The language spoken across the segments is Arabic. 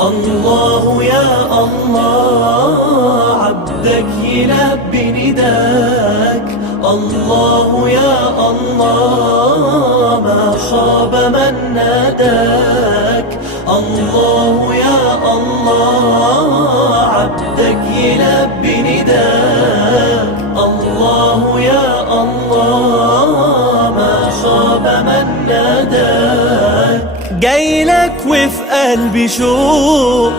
الله يا الله عبدك يلبي نداك. الله يا الله ما خاب من ناداك. الله يا الله عبدك يلبي نداك. الله يا الله ما خاب من ناداك. جايلك وفي قلبي شوق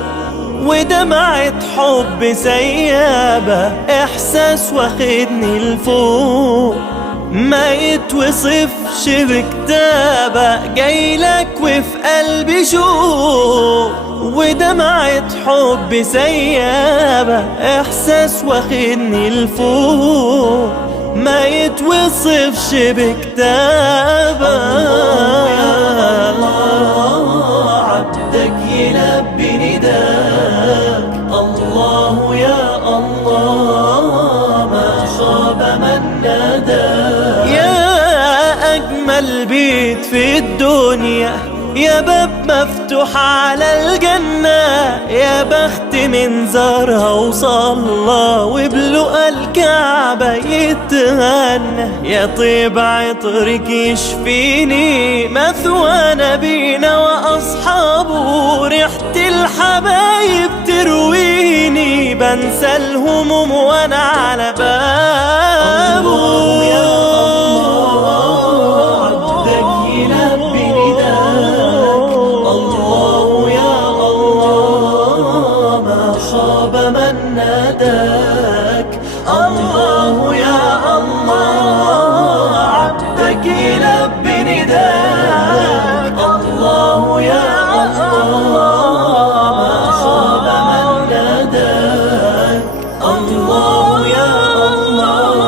ودمعة حب سيابة، إحساس واخدني لفوق ما يتوصفش بكتابة. جايلك وفي قلبي شوق ودمعة حب سيابة، إحساس واخدني لفوق ما يتوصفش بكتابة. عبدك يلبي نداك. الله يا الله ما خاب من ناداك. يا أجمل بيت في الدنيا، يا باب مفتوح على الجنة، يا بخت من زارها وصلى وبلقى الكعبة يتغنى. يا طيب عطرك يشفيني، مثوى نبينا وأصحابه، ريحة الحبايب ترويني، بنسى الهموم وأنا على بابه. خاب من ناداك. الله يا الله عبدك يلبي نداك. الله يا الله ما خاب من ناداك. الله يا الله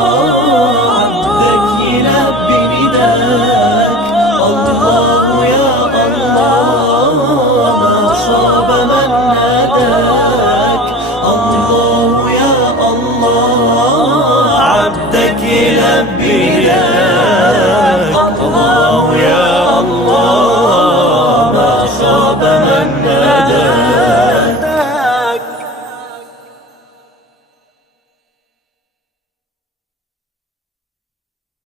عبدك يلبي نداك. الله يا الله ما خاب من ناداك. الله